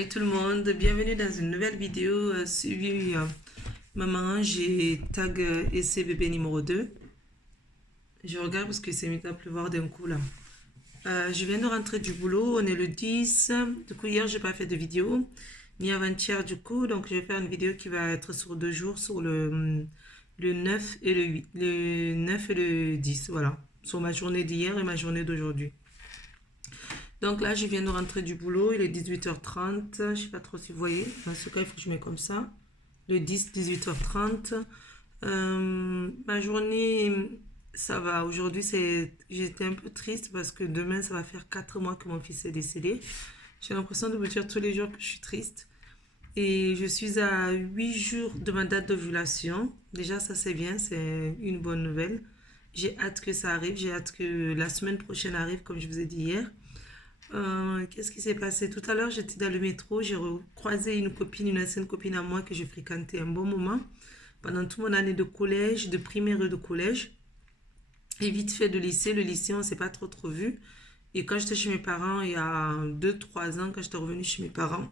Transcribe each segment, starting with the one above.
Salut tout le monde, bienvenue dans une nouvelle vidéo suivie Maman, j'ai tag essai bébé numéro 2. Je regarde parce que c'est mis à pleuvoir d'un coup là. Je viens de rentrer du boulot, on est le 10. Du coup hier j'ai pas fait de vidéo, ni avant-hier du coup, donc je vais faire une vidéo qui va être sur 2 jours, sur le 9 et le 8, le 9 et le 10, voilà. Sur ma journée d'hier et ma journée d'aujourd'hui. Donc là, je viens de rentrer du boulot, il est 18h30, je ne sais pas trop si vous voyez, dans ce cas, il faut que je mette comme ça, le 10, 18h30. Ma journée, ça va, aujourd'hui, j'étais un peu triste parce que demain, ça va faire 4 mois que mon fils est décédé. J'ai l'impression de vous dire tous les jours que je suis triste. Et je suis à 8 jours de ma date d'ovulation. Déjà, ça c'est bien, c'est une bonne nouvelle. J'ai hâte que ça arrive, j'ai hâte que la semaine prochaine arrive, comme je vous ai dit hier. Qu'est-ce qui s'est passé? Tout à l'heure, j'étais dans le métro, j'ai croisé une copine, une ancienne copine à moi que j'ai fréquenté un bon moment pendant toute mon année de collège, de primaire et de collège. Et vite fait de lycée, le lycée, on ne s'est pas trop vu. Et quand j'étais chez mes parents, il y a 2, 3 ans, quand j'étais revenue chez mes parents,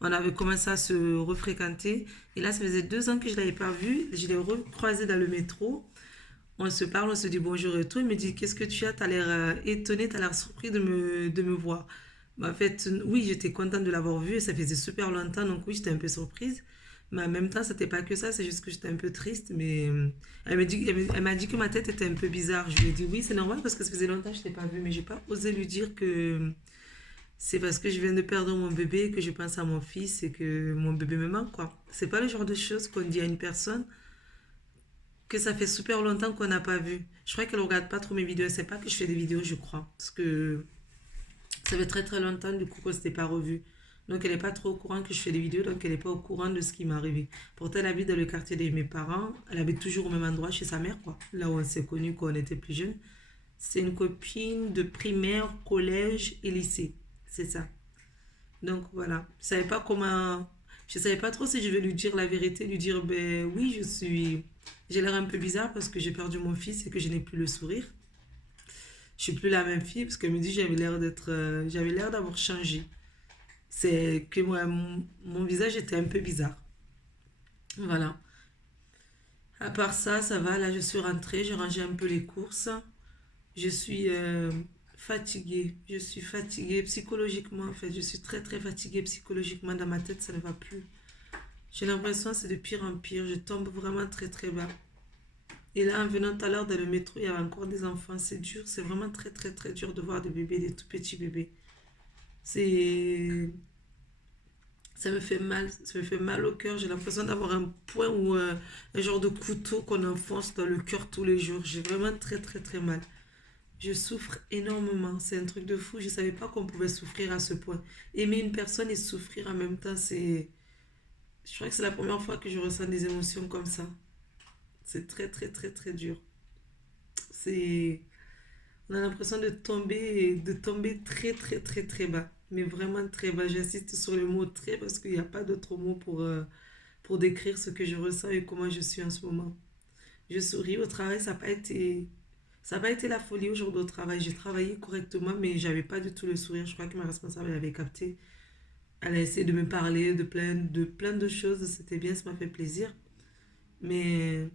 on avait commencé à se refréquenter. Et là, ça faisait 2 ans que je ne l'avais pas vu. Je l'ai recroisé dans le métro. On se parle, on se dit bonjour et tout. Il me dit, qu'est-ce que tu as? Tu as l'air étonné, tu as l'air surpris de me voir. En fait, oui, j'étais contente de l'avoir vu et ça faisait super longtemps, donc oui, j'étais un peu surprise. Mais en même temps, c'était pas que ça, c'est juste que j'étais un peu triste. Mais elle m'a dit que ma tête était un peu bizarre. Je lui ai dit oui, c'est normal parce que ça faisait longtemps que je t'ai pas vu, mais j'ai pas osé lui dire que c'est parce que je viens de perdre mon bébé que je pense à mon fils et que mon bébé me manque, quoi. C'est pas le genre de choses qu'on dit à une personne que ça fait super longtemps qu'on n'a pas vu. Je crois qu'elle regarde pas trop mes vidéos. Elle sait pas que je fais des vidéos, je crois. Parce que ça fait très longtemps du coup qu'on s'était pas revu. Donc elle n'est pas trop au courant que je fais des vidéos, donc elle n'est pas au courant de ce qui m'est arrivé. Pourtant elle habite dans le quartier de mes parents. Elle habite toujours au même endroit chez sa mère, quoi. Là où on s'est connus quand on était plus jeunes. C'est une copine de primaire, collège et lycée. C'est ça. Donc voilà. Je savais pas trop si je vais lui dire la vérité, lui dire ben oui, j'ai l'air un peu bizarre parce que j'ai perdu mon fils et que je n'ai plus le sourire. Je suis plus la même fille parce qu'elle me dit j'avais l'air d'avoir changé. C'est que moi, mon visage était un peu bizarre. Voilà. À part ça, ça va. Là, je suis rentrée, j'ai rangé un peu les courses. Je suis fatiguée. Je suis fatiguée psychologiquement, en fait. Je suis très fatiguée psychologiquement. Dans ma tête, ça ne va plus. J'ai l'impression que c'est de pire en pire. Je tombe vraiment très bas. Et là, en venant tout à l'heure dans le métro, il y avait encore des enfants. C'est dur. C'est vraiment très dur de voir des bébés, des tout petits bébés. C'est... Ça me fait mal. Ça me fait mal au cœur. J'ai l'impression d'avoir un point ou un genre de couteau qu'on enfonce dans le cœur tous les jours. J'ai vraiment très mal. Je souffre énormément. C'est un truc de fou. Je ne savais pas qu'on pouvait souffrir à ce point. Aimer une personne et souffrir en même temps, c'est... Je crois que c'est la première fois que je ressens des émotions comme ça. C'est très dur. C'est... On a l'impression de tomber très bas. Mais vraiment très bas. J'insiste sur le mot très parce qu'il n'y a pas d'autre mot pour décrire ce que je ressens et comment je suis en ce moment. Je souris au travail, ça n'a pas été la folie aujourd'hui au travail. J'ai travaillé correctement, mais j'avais pas du tout le sourire. Je crois que ma responsable elle avait capté. Elle a essayé de me parler de plein de choses. C'était bien, ça m'a fait plaisir. Mais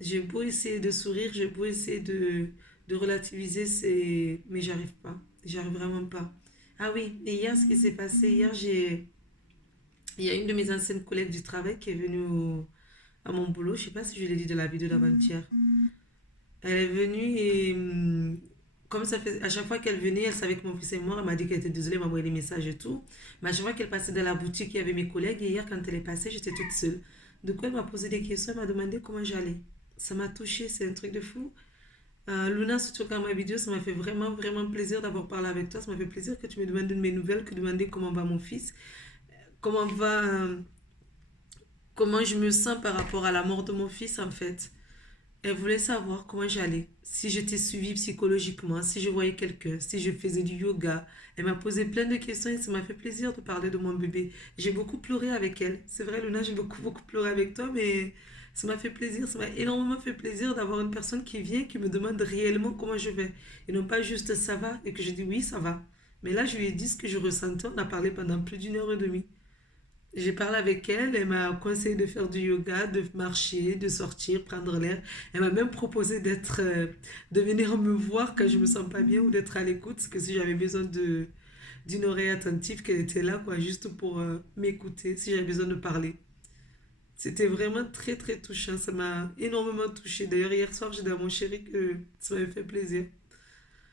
j'ai beau essayer de sourire, j'ai beau essayer de relativiser, mais j'arrive pas. J'arrive vraiment pas. Ah oui, et hier, ce qui s'est passé, hier, il y a une de mes anciennes collègues du travail qui est venue à mon boulot. Je sais pas si je l'ai dit de la vidéo d'avant-hier. Elle est venue et comme ça fait, à chaque fois qu'elle venait, elle savait que mon fils est mort. Elle m'a dit qu'elle était désolée, elle m'a envoyé des messages et tout. Mais à chaque fois qu'elle passait dans la boutique, il y avait mes collègues. Et hier, quand elle est passée, j'étais toute seule. Du coup, elle m'a posé des questions, elle m'a demandé comment j'allais. Ça m'a touchée, c'est un truc de fou. Luna, si tu regardes ma vidéo, ça m'a fait vraiment plaisir d'avoir parlé avec toi. Ça m'a fait plaisir que tu me demandes de mes nouvelles, que de demander comment va mon fils, comment va, comment je me sens par rapport à la mort de mon fils en fait. Elle voulait savoir comment j'allais, si j'étais suivie psychologiquement, si je voyais quelqu'un, si je faisais du yoga. Elle m'a posé plein de questions et ça m'a fait plaisir de parler de mon bébé. J'ai beaucoup pleuré avec elle. C'est vrai, Luna, j'ai beaucoup pleuré avec toi, mais ça m'a fait plaisir. Ça m'a énormément fait plaisir d'avoir une personne qui vient, qui me demande réellement comment je vais. Et non pas juste ça va et que je dis oui, ça va. Mais là, je lui ai dit ce que je ressentais. On a parlé pendant plus d'une heure et demie. J'ai parlé avec elle, elle m'a conseillé de faire du yoga, de marcher, de sortir, prendre l'air. Elle m'a même proposé de venir me voir quand je me sens pas bien ou d'être à l'écoute, parce que si j'avais besoin d'une oreille attentive, qu'elle était là, quoi, juste pour m'écouter, si j'avais besoin de parler. C'était vraiment très très touchant, ça m'a énormément touché. D'ailleurs, hier soir, j'ai dit à mon chéri que ça m'avait fait plaisir.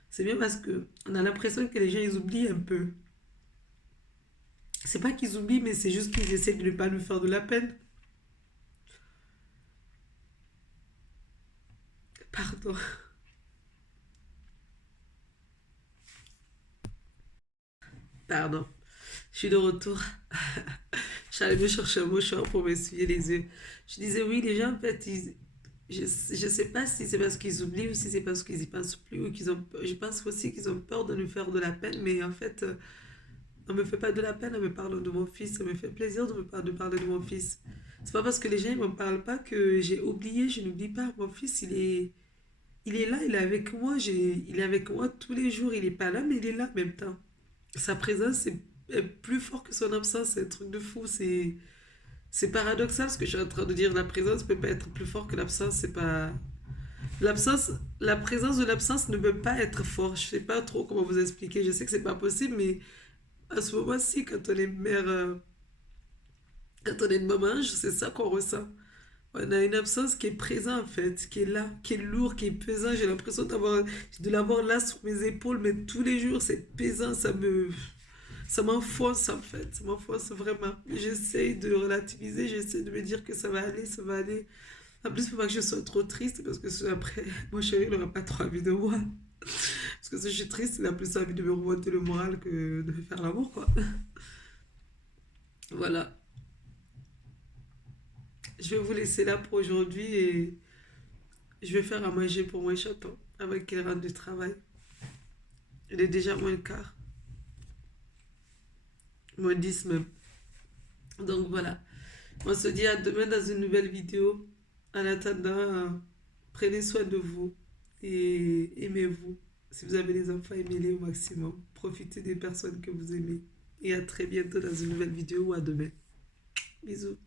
C'est bien parce que on a l'impression que les gens, ils oublient un peu. C'est pas qu'ils oublient, mais c'est juste qu'ils essaient de ne pas nous faire de la peine. Pardon. Pardon. Je suis de retour. J'allais me chercher un mouchoir pour m'essuyer les yeux. Je disais oui, les gens, en fait, je sais pas si c'est parce qu'ils oublient ou si c'est parce qu'ils y pensent plus ou qu'ils ont je pense aussi qu'ils ont peur de nous faire de la peine, mais en fait, on me fait pas de la peine, on me parle de mon fils, ça me fait plaisir de parler de mon fils. C'est pas parce que les gens ne me parlent pas que j'ai oublié, je n'oublie pas. Mon fils, il est là, il est avec moi, il est avec moi tous les jours, il est pas là, mais il est là en même temps. Sa présence est plus fort que son absence, c'est un truc de fou, c'est paradoxal ce que je suis en train de dire. La présence peut pas être plus fort que l'absence, c'est pas l'absence, la présence de l'absence ne peut pas être fort. Je sais pas trop comment vous expliquer. Je sais que c'est pas possible, mais à ce moment-ci, quand on est mère, quand on est une maman, c'est ça qu'on ressent. On a une absence qui est présente en fait, qui est là, qui est lourd, qui est pesant. J'ai l'impression de l'avoir là sur mes épaules, mais tous les jours c'est pesant, ça m'enfonce en fait, ça m'enfonce vraiment. J'essaye de relativiser, j'essaie de me dire que ça va aller, ça va aller. En plus, il ne faut pas que je sois trop triste parce que après, mon chéri n'aura pas trop envie de moi. Parce que si je suis triste, il a plus envie de me remonter le moral que de me faire l'amour, quoi. Voilà. Je vais vous laisser là pour aujourd'hui et je vais faire à manger pour mon chaton avant qu'il rentre du travail. Il est déjà moins le quart, moins 10 même. Donc voilà. On se dit à demain dans une nouvelle vidéo. En attendant, prenez soin de vous et aimez-vous. Si vous avez des enfants, aimez-les au maximum. Profitez des personnes que vous aimez. Et à très bientôt dans une nouvelle vidéo ou à demain. Bisous.